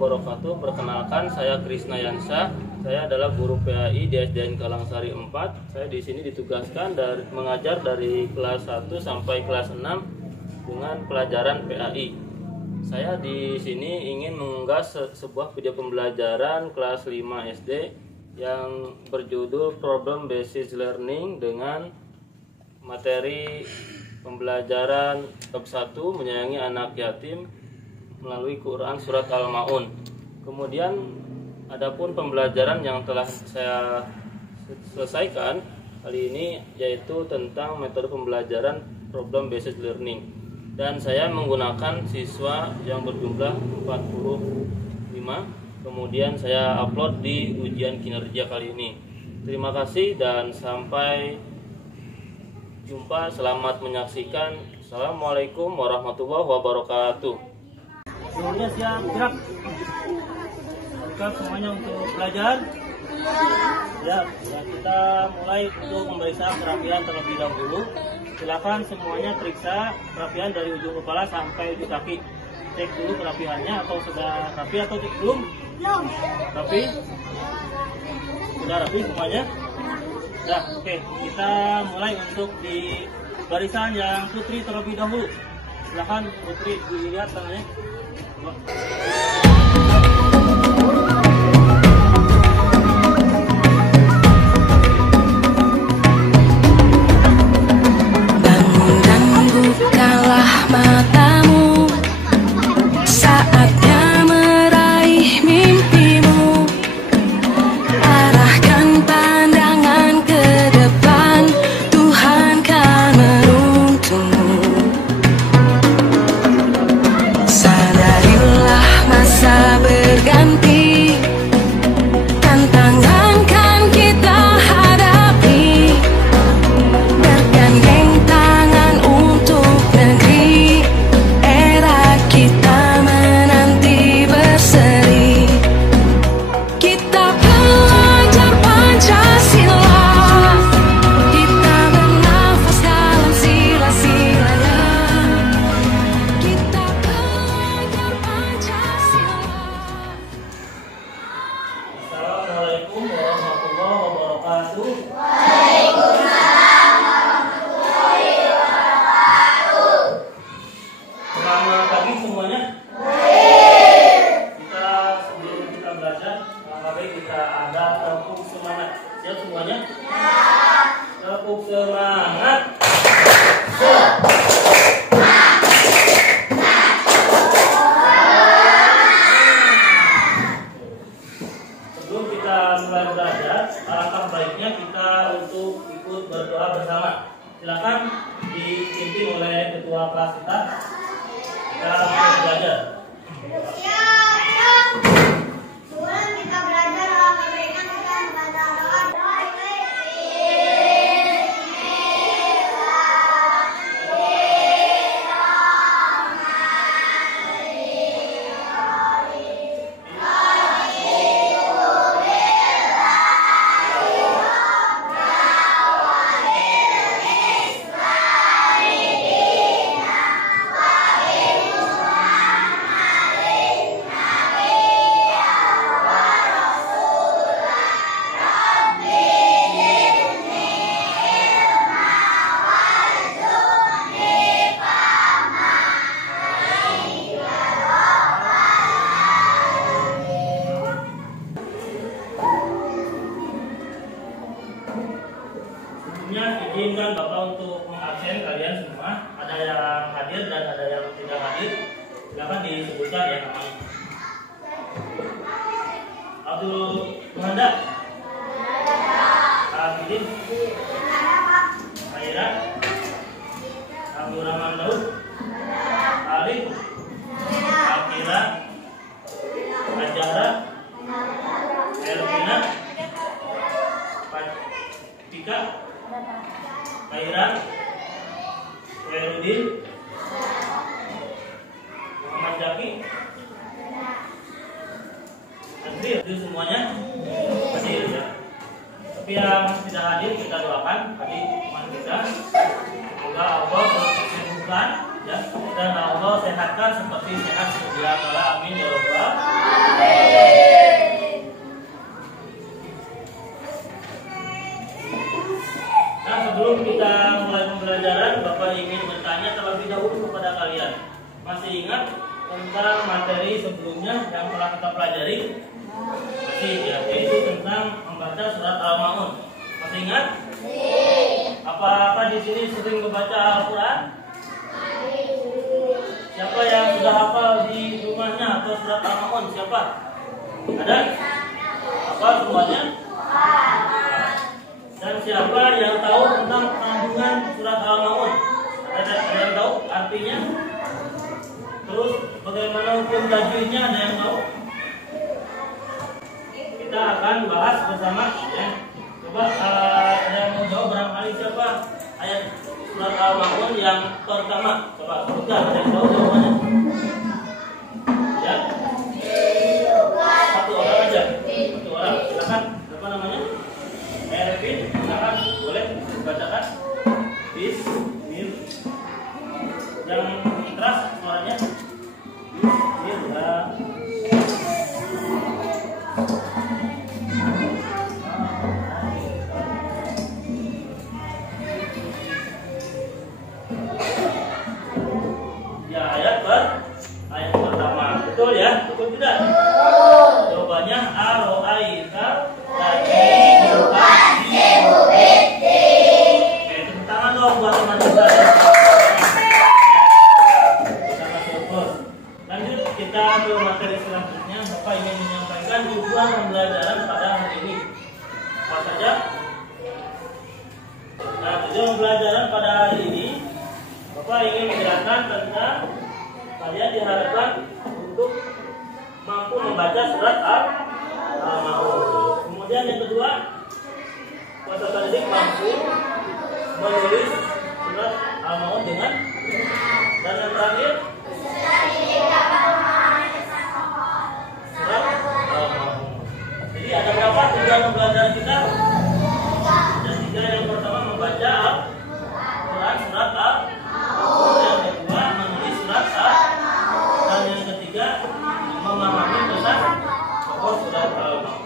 wabarakatuh. Perkenalkan, saya Krisna Yansa. Saya adalah guru PAI di SDN Kalangsari 4. Saya di sini ditugaskan mengajar dari kelas 1 sampai kelas 6 dengan pelajaran PAI. Saya di sini ingin mengunggah sebuah video pembelajaran kelas 5 SD yang berjudul Problem Based Learning dengan materi pembelajaran bab 1 menyayangi anak yatim melalui Quran Surat Al-Ma'un. Kemudian adapun pembelajaran yang telah saya selesaikan kali ini yaitu tentang metode pembelajaran Problem Based Learning, dan saya menggunakan siswa yang berjumlah 45. Kemudian saya upload di ujian kinerja kali ini. Terima kasih dan sampai jumpa. Selamat menyaksikan. Assalamualaikum warahmatullahi wabarakatuh. Semuanya siap, gerak. Siap semuanya untuk belajar. Ya, kita mulai untuk memeriksa kerapian terlebih dahulu. Silakan semuanya periksa kerapian dari ujung kepala sampai ujung kaki. Cek dulu kerapiannya, atau sudah rapi atau belum? Belum. Rapi? Sudah rapi semuanya? Sudah, oke. Kita mulai untuk di barisan yang Putri terlebih dahulu. Silakan Putri, dilihat tangannya. Bangun dan bukalah matamu, saatnya meraih mimpimu. Arahkan pandangan ke depan, Tuhan kan menuntunmu. Sadarilah masa berganti, tantangan kan kita hadapi. Bergandeng tangan untuk negeri, era kita menanti berseri. Kita belajar Pancasila, kita bernafas dalam sila-silanya. Kita belajar Pancasila. Assalamualaikum warahmatullahi wabarakatuh. Selamat pagi semuanya. Sebelum kita belajar, mari kita ada tepuk semangat. Siap semuanya? Tepuk semangat. Sebelum kita mulai belajar, alangkah baiknya kita untuk ikut berdoa bersama. Silakan dipimpin oleh ketua kelas kita. Kita mulai belajar. Sebelumnya izinkan Bapak untuk mengabsen kalian semua. Ada yang hadir dan ada yang tidak hadir. Silakan disebutkan ya namanya. Abdul Muhanda, Abidin, Aira, Abdul Rahman Daud, Arif, Akira, Ajara, Elvina, Tika, Kairan, Werudin, Muhammad Jaki, Andri, itu semuanya hadir ya. Tapi yang tidak hadir kita doakan bagi teman kita, semoga Allah sembuhkan ya, dan Allah sehatkan seperti sehat sedia kala. Amin ya Allah. Nah, sebelum kita mulai pembelajaran, Bapak ingin bertanya terlebih dahulu kepada kalian. Masih ingat tentang materi sebelumnya yang telah kita pelajari? Masih ya, yaitu tentang membaca surat Al-Maun. Masih ingat? Apakah di sini sering membaca Al-Quran? Siapa yang sudah hafal di rumahnya atau surat Al-Maun? Siapa? Ada? Hafal semuanya? Dan siapa yang tahu tentang kandungan surat Al-Maun? Ada yang tahu artinya? Terus bagaimana hukum tajwidnya? Ada yang tahu? Kita akan bahas bersama ya. Coba ada yang mau jawab barangkali siapa ayat surat Al-Maun yang pertama? Coba sebutkan, ada yang tahu jawabannya? Ya. Satu orang aja. Satu orang. Silakan. Apa namanya? Ervin. Silakan. Boleh bacakan. Bismillah. Yang keras suaranya. Bismillah. Ya, ayat pertama. Betul ya? Betul tidak? Jawabannya aro'aita lagi yukadzibu biddin. Oke, tepuk tangan dong buat teman kita. Lanjut kita ke materi selanjutnya. Bapak ingin menyampaikan tujuan pembelajaran pada hari ini. Apa saja? Nah, tujuan pembelajaran pada hari ini Bapak ingin menjelaskan tentang kalian diharapkan untuk mampu membaca surat Al-Maun. Kemudian yang kedua, peserta didik mampu menulis surat Al-Maun dengan, dan yang terakhir surat Al-Maun. Jadi ada berapa tujuan pembelajaran kita? Ada tiga. Yang pertama membaca Al-Quran surat Al-Maun. Yang kedua menulis surat Al-Maun. Dan yang ketiga memahami tentang pokok surat Al-Maun.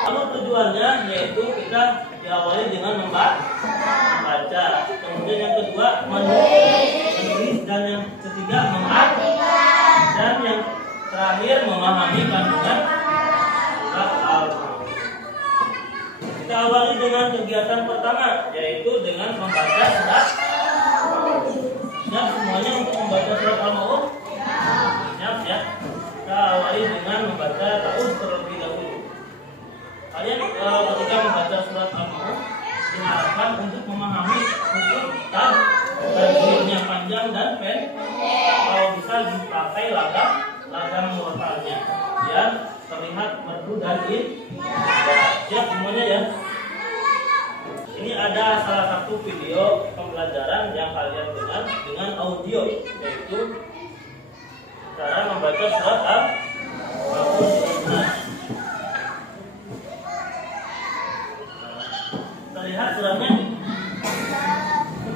Lalu tujuannya yaitu kita diawali dengan membaca. Kemudian yang kedua menulis, dan yang ketiga mengartikan, dan yang terakhir memahami kandungan surat Al-Maun. Kita awali dengan kegiatan pertama, yaitu dengan membaca surat Al-Maun. Siap semuanya untuk membaca surat Al-Maun? Siap ya. Kita awali dengan membaca ta'awudz terlebih dahulu. Kalian ketika membaca surat Al-Maun diharapkan untuk memahami hukum tajwidnya panjang dan pendek. Kalau bisa dipakai lagam murotalnya biar terlihat merdu dan siap semuanya ya. Ini ada salah satu video pembelajaran yang kalian dengar dengan audio, yaitu cara membaca surat Al-Maun dengan benar. Terlihat suratnya?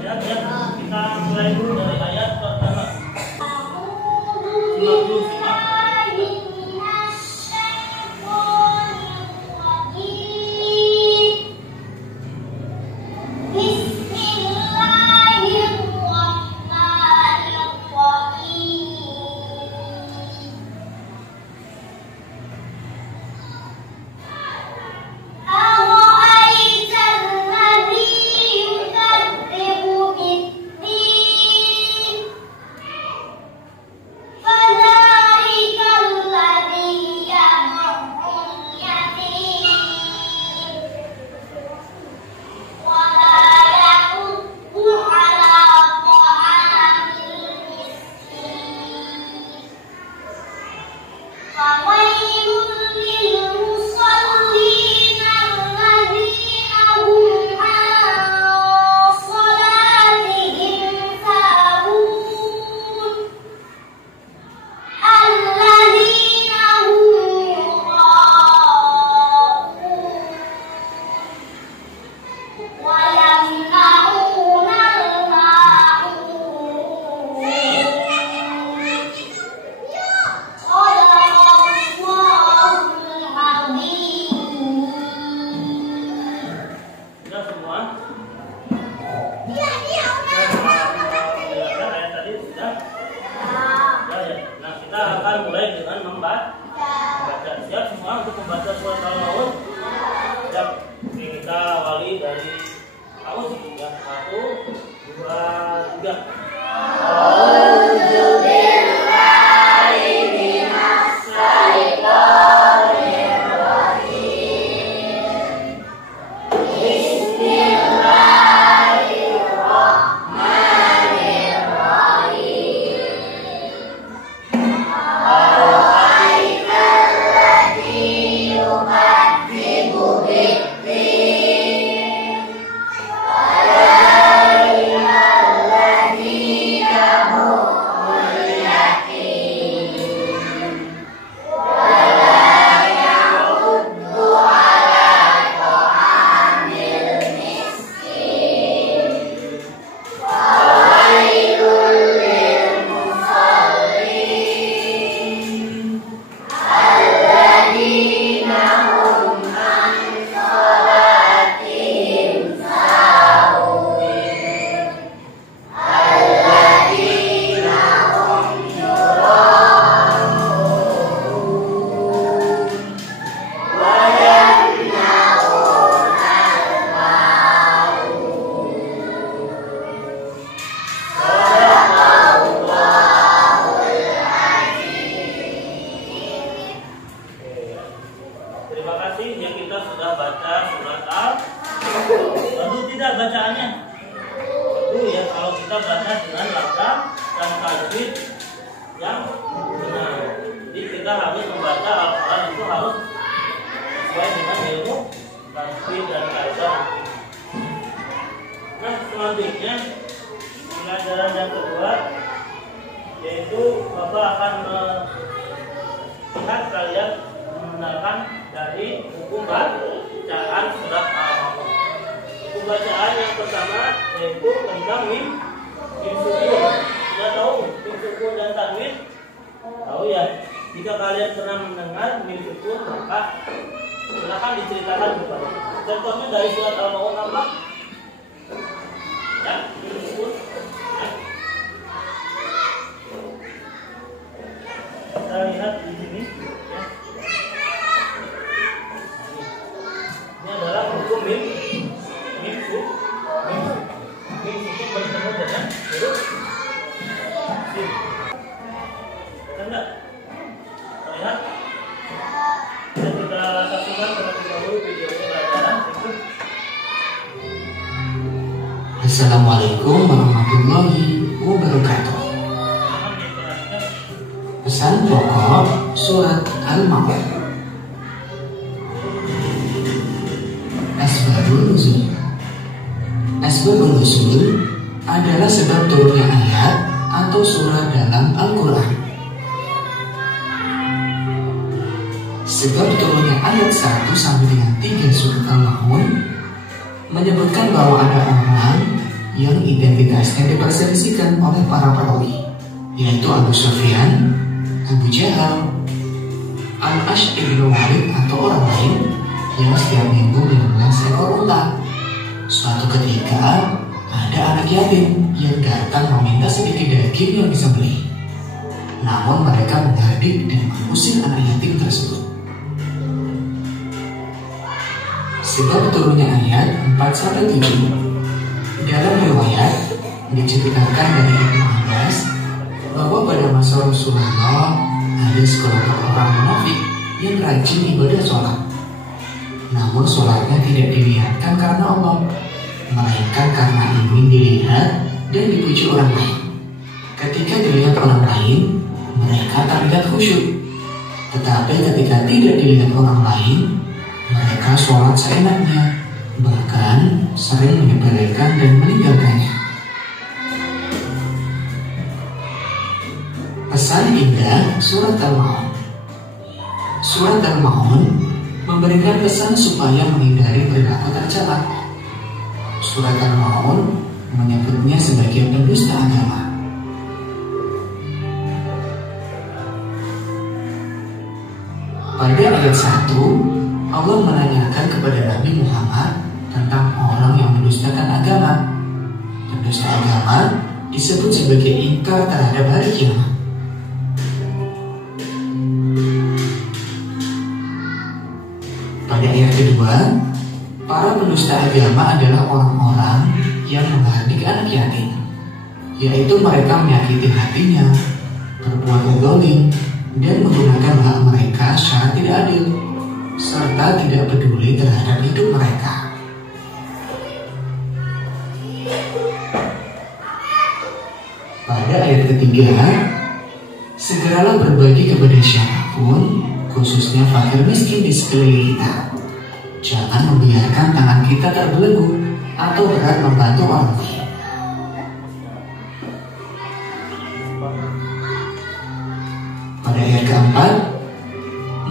Lihat ya, kita mulai dulu dari ayat pertama. Simak dulu, simak. membaca surat Al-Maun? Ya, kita awali dari Aus ya. 1, 2, 3. Terima kasih ya, kita sudah baca surat Al-Maun. Tidak bacaannya. Itu ya kalau kita baca dengan lafaz dan tajwid yang benar. Jadi kita harus membaca Al-Quran itu harus sesuai dengan ilmu tajwid dan kaidah. Nah, selanjutnya pelajaran yang kedua yaitu Bapak akan melihat kalian mengenalkan dari buku bacaan surat Al-Maun. Buku bacaan yang pertama yaitu tentang mim sukun. Sudah tahu mim sukun dan tanwin? Tahu ya? Jika kalian pernah mendengar mim sukun, maka silakan diceritakan kepada. Contohnya dari surat Al-Maun apa? Ya, mim sukun. Ya. Kita lihat di sini. Ya. Ini adalah hukum mim sukun bertemu dengan huruf sin. Benar enggak? Lihat. Dan kita saksikan terlebih dahulu videonya pelajaran berikut. Assalamualaikum warahmatullahi wabarakatuh. Pesan pokok surat Al-Maun. Asbabun nuzul. Asbabun nuzul adalah sebab turunnya ayat atau surah dalam Al-Quran. Sebab turunnya ayat 1 sampai dengan 3 surat Al-Maun menyebutkan bahwa ada orang yang identitasnya diperselisihkan oleh para perawi, yaitu Abu Sufyan, Abu Jahal, Al-Ash ibn Walid atau orang lain yang setiap minggu menyembelih seekor unta. Suatu ketika ada anak yatim yang datang meminta sedikit daging yang disembelih. Namun mereka menghardik dan mengusir anak yatim tersebut. Sebab turunnya ayat 4-7. Dalam riwayat diceritakan dari Ibnu Abbas bahwa pada masa Rasulullah ada sekelompok orang munafik yang rajin ibadah sholat. Namun sholatnya tidak diniatkan karena Allah, melainkan karena ingin dilihat dan dipuji orang lain. Ketika dilihat orang lain, mereka terlihat khusyuk. Tetapi ketika tidak dilihat orang lain, mereka sholat seenaknya, bahkan sering menyepelekan dan meninggalkannya. Pesan indah surat Al-Maun. Surat Al-Maun memberikan pesan supaya menghindari perilaku tercela. Surat Al-Maun menyebutnya sebagai pendusta agama. Pada ayat 1, Allah menanyakan kepada Nabi Muhammad tentang orang yang mendustakan agama. Pendusta agama disebut sebagai ingkar terhadap hari kiamat. kedua, para pendusta agama adalah orang-orang yang menghardik anak yatim, yaitu mereka menyakiti hatinya, berbuat zalim, dan menggunakan hak mereka secara tidak adil, serta tidak peduli terhadap hidup mereka. Pada ayat ketiga, segeralah berbagi kepada siapapun, khususnya fakir miskin di sekeliling kita. Jangan membiarkan tangan kita terbelenggu atau berat membantu orang lain. Pada ayat keempat,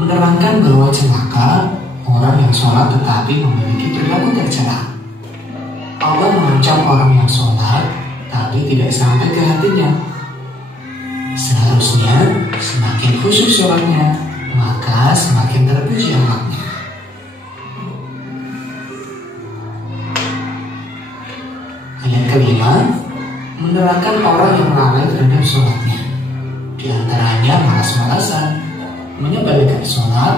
menerangkan bahwa celaka orang yang sholat tetapi memiliki perilaku tercela. Allah mengancam orang yang sholat tapi tidak sampai ke hatinya. Seharusnya semakin khusyuk sholatnya, maka semakin terpuji akhlaknya. Ayat kelima, menerangkan orang yang lalai terhadap sholatnya. Di antaranya malas-malasan, menyembelihkan sholat,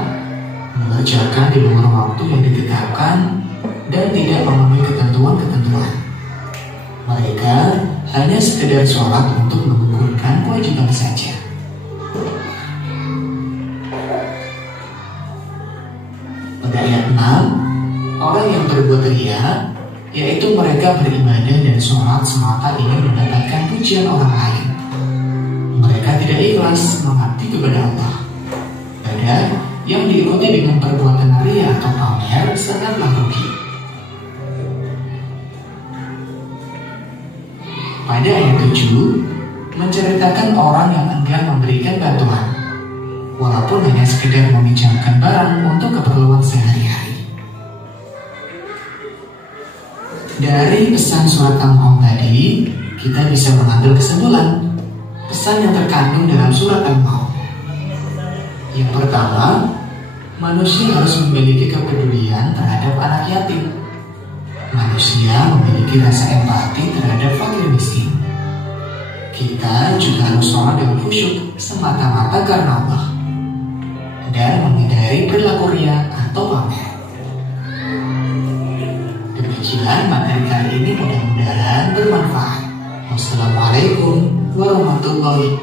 mengerjakan di luar waktu yang ditetapkan, dan tidak memenuhi ketentuan-ketentuan. Mereka hanya sekedar sholat untuk menggugurkan kewajiban saja. Pada ayat 6, orang yang berbuat riya, yaitu mereka beribadah dan sholat semata ingin mendapatkan pujian orang lain. Mereka tidak ikhlas mengabdi kepada Allah. Ibadah yang diikuti dengan perbuatan riya atau pamer sangatlah rugi. Pada ayat 7, menceritakan orang yang enggan memberikan bantuan, walaupun hanya sekedar meminjamkan barang untuk keperluan sehari-hari. Dari pesan surat Al-Maun tadi, kita bisa mengambil kesimpulan pesan yang terkandung dalam surat Al-Maun. Yang pertama, manusia harus memiliki kepedulian terhadap anak yatim. Manusia memiliki rasa empati terhadap fakir miskin. Kita juga harus sholat dengan khusyuk semata-mata karena Allah, dan menghindari perilaku riya atau pamer. Demikian materi kali ini, mudah-mudahan bermanfaat. Wassalamualaikum warahmatullahi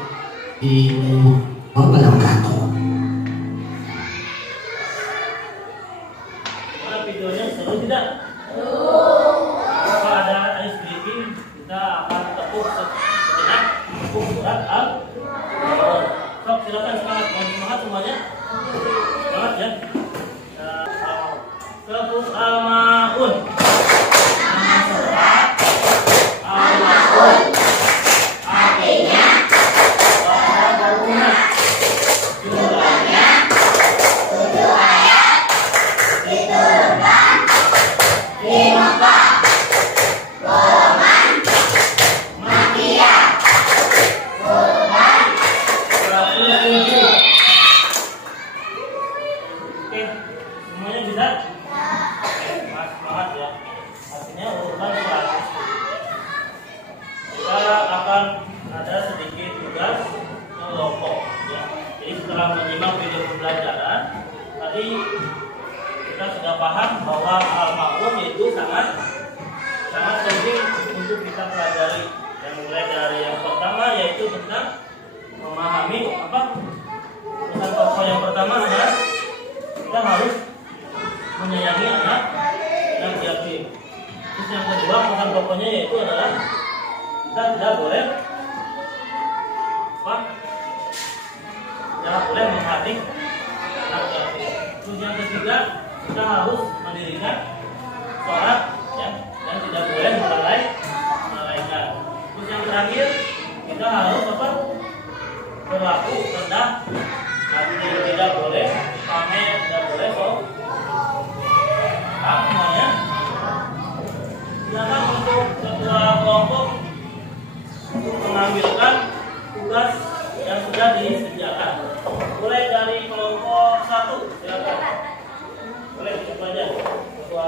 wabarakatuh. Videonya seru tidak? Kalau ada ice breaking, kita akan tepuk sejenak tepuk surat Al-Maun. Sok, silakan semangat, semangat semuanya. Semangat ya. Tepuk Al-Maun. Surat Al-Maun. Artinya bahwa bangunan. Jumlahnya 7 ayat. Diturunkan di Mekah. Golongan Makkiyah. Urutan 27. Oke, semuanya bisa? Semangat ya. Artinya urutan 100. Kita akan ada sedikit tugas kelompok ya. Jadi setelah menyimak video pembelajaran tadi, kita sudah paham bahwa Al-Maun itu sangat penting untuk kita pelajari. Yang mulai dari yang pertama yaitu tentang memahami apa pesan pokok yang pertama adalah kita harus menyayangi anak yang yatim. Terus yang kedua pesan pokoknya yaitu adalah kita tidak boleh menghardik anak yatim. Terus yang ketiga kita harus mendirikan sholat ya, dan tidak boleh melalaikan. Terus yang terakhir kita harus berlaku rendah hati, tidak boleh pamer, tidak boleh semuanya. Silakan untuk ketua kelompok untuk mengambilkan tugas yang sudah disediakan. Mulai dari kelompok 1, silakan. Boleh cukup aja. Ketua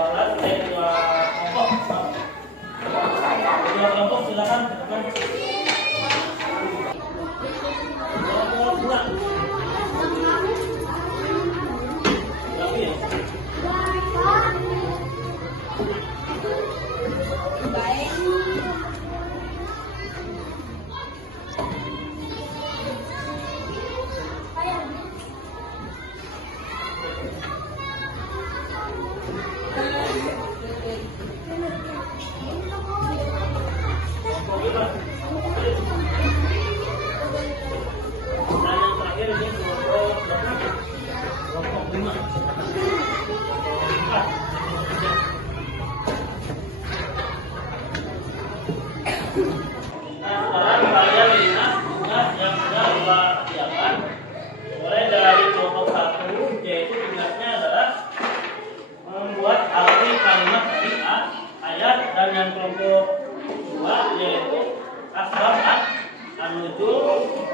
kelompok silakan. Kelompok 2.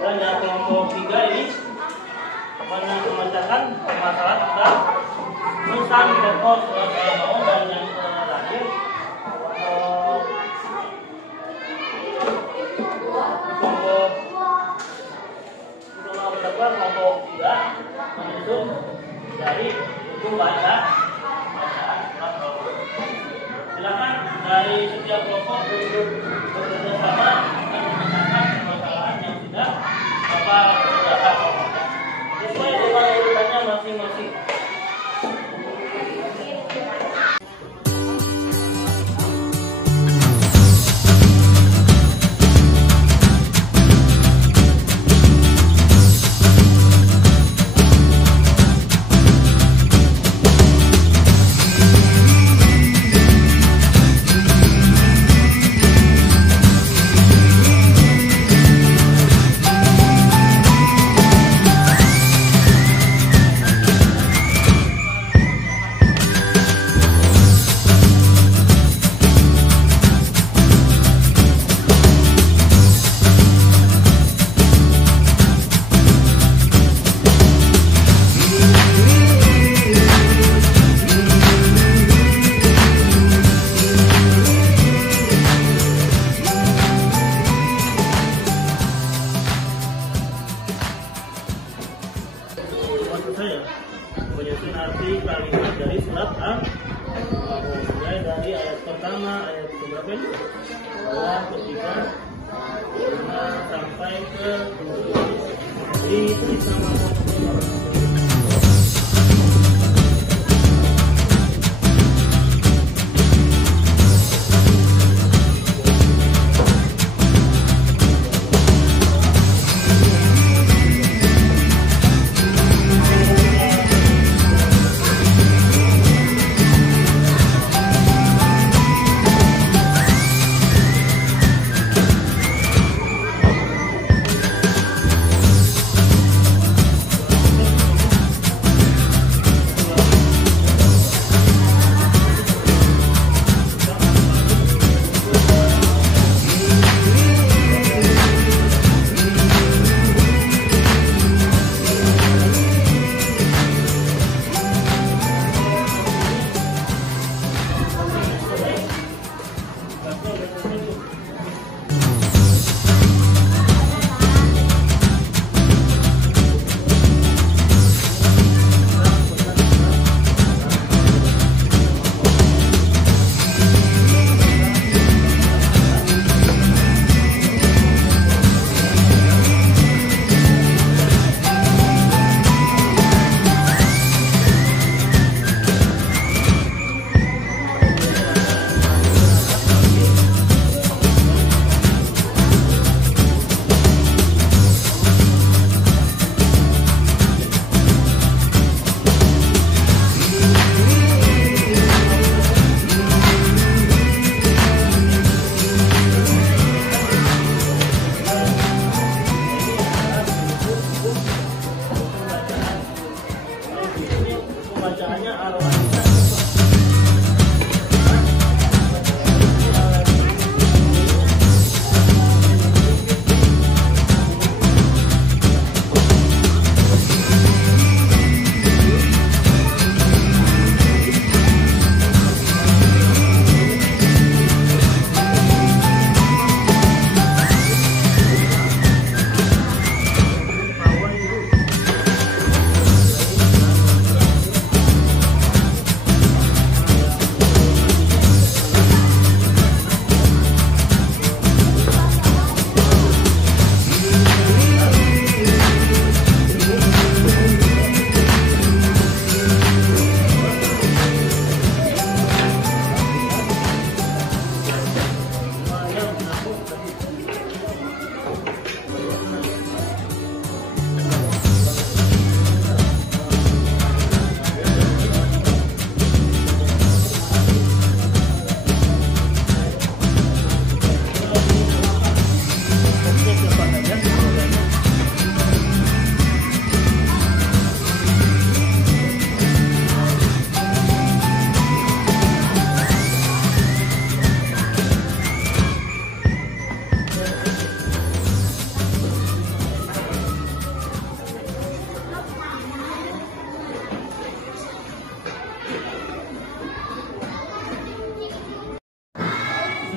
Dan yang kelompok 3 ini memecahkan permasalahan tentang nusan pokok surat al-Maun, dan yang terakhir kelompok 3 menyusun dari buku bacaan. Silakan dari setiap kelompok untuk bekerja sama dan memecahkan permasalahan yang sudah Bapak sudah sesuai dengan urutannya masing-masing. Menyusun arti kalimat dari surat Al-Maun, mulai dari ayat pertama, ayat keberapa ini? 2, ketiga, 5 sampai ke 7. Ini sama.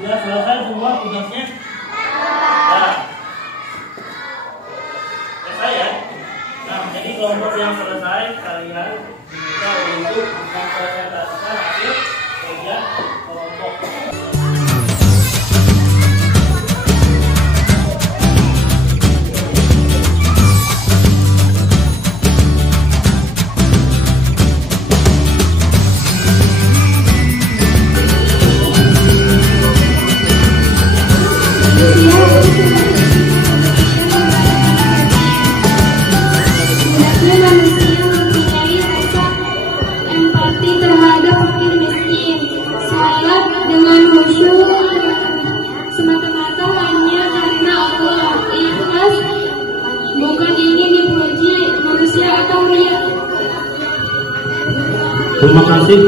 Sudah selesai semua tugasnya? Ya. Selesai ya? Nah, jadi kelompok yang selesai kalian diminta untuk mempresentasikan hasil kerja kelompok. Hendaknya manusia mempunyai rasa empati terhadap fakir miskin. Salat dengan khusyuk semata-mata hanya karena Allah. Ikhlas bukan ingin dipuji manusia atau ria. Terima kasih.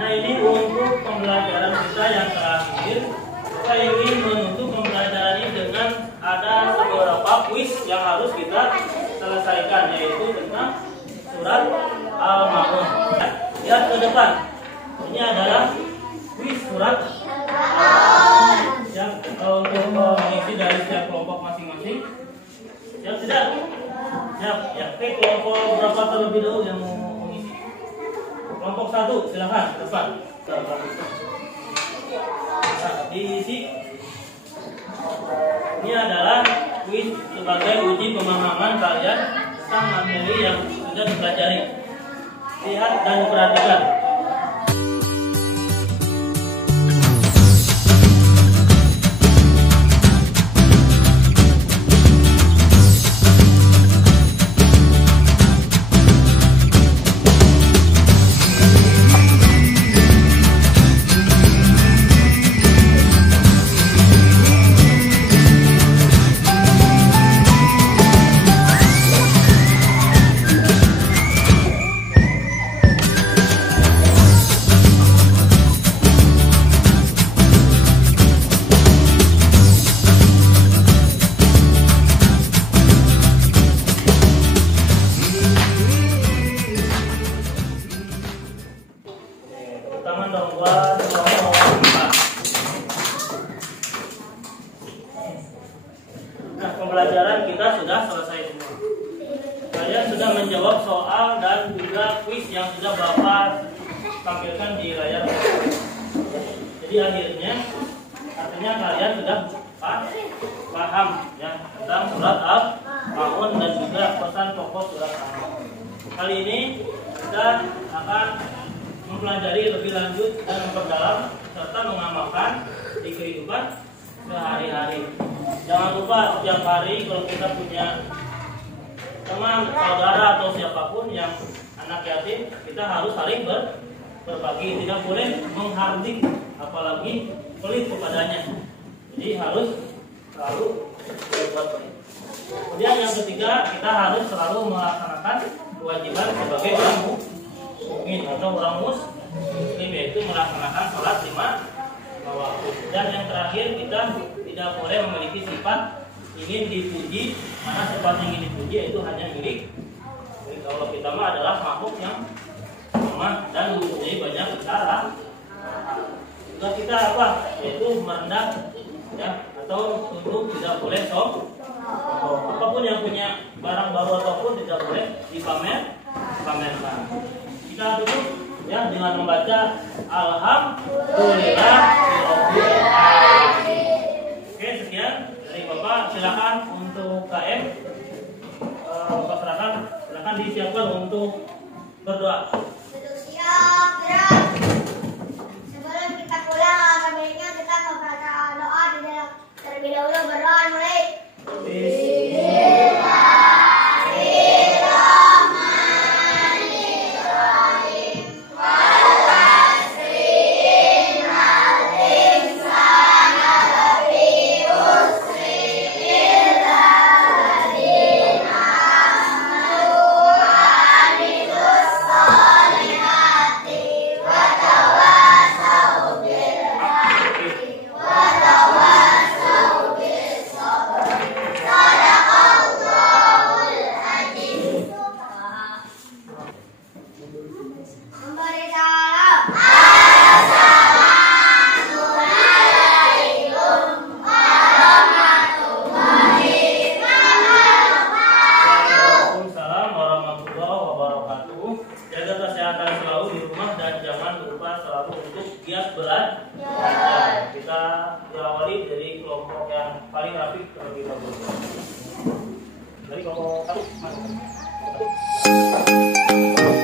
Nah, ini untuk pembelajaran kita yang terakhir. Saya ingin menutup pembelajaran ini dengan ada beberapa kuis yang harus kita selesaikan, yaitu tentang surat Al-Ma'un. Lihat ke depan. Ini adalah kuis surat Al-Ma'un yang untuk mengisi dari setiap kelompok masing-masing. Siap tidak? Siap. Ya, oke, kelompok berapa terlebih dahulu yang mau mengisi? Kelompok 1, silakan depan. Nah, diisi. Ini adalah kuis sebagai uji pemahaman kalian tentang materi yang sudah dipelajari. Lihat dan perhatikan. Tangan dong buat kelompok 4. Nah, pembelajaran kita sudah selesai semua. Kalian sudah menjawab soal dan juga kuis yang sudah Bapak tampilkan di layar. Jadi akhirnya artinya kalian sudah paham ya tentang surat Al-Ma'un dan juga pesan pokok surat Al-Ma'un. Kali ini kita akan mempelajari lebih lanjut dan memperdalam serta mengamalkan di kehidupan sehari-hari. Jangan lupa setiap hari kalau kita punya teman, saudara atau siapapun yang anak yatim, kita harus saling berbagi, tidak boleh menghardik apalagi pelit kepadanya. Jadi harus selalu berbuat baik. Kemudian yang ketiga, kita harus selalu melaksanakan kewajiban sebagai orang mukmin atau orang muslim, yaitu melaksanakan sholat 5 waktu. Dan yang terakhir, kita tidak boleh memiliki sifat ingin dipuji, karena sifat ingin dipuji itu hanya milik Allah. Kita mah adalah makhluk yang lemah dan mempunyai banyak cara. Juga kita apa? Yaitu merendah ya, atau tunduk, tidak boleh Apapun yang punya barang baru ataupun tidak boleh dipamerkan. Kita tutup ya dengan membaca Alhamdulillah. Oke, sekian dari Bapak. Silakan untuk KM. Bapak silakan disiapkan untuk berdoa. Siap, gerak. Sebelum kita pulang, sebaiknya kita membaca doa di dalam terlebih dahulu. Berdoa mulai. Memberi salam. Waalaikumsalam warahmatullahi wabarakatuh. Jaga kesehatan selalu di rumah dan jangan lupa selalu untuk giat belajar. Kita diawali dari kelompok yang paling rapi terlebih dahulu. Dari kelompok 1.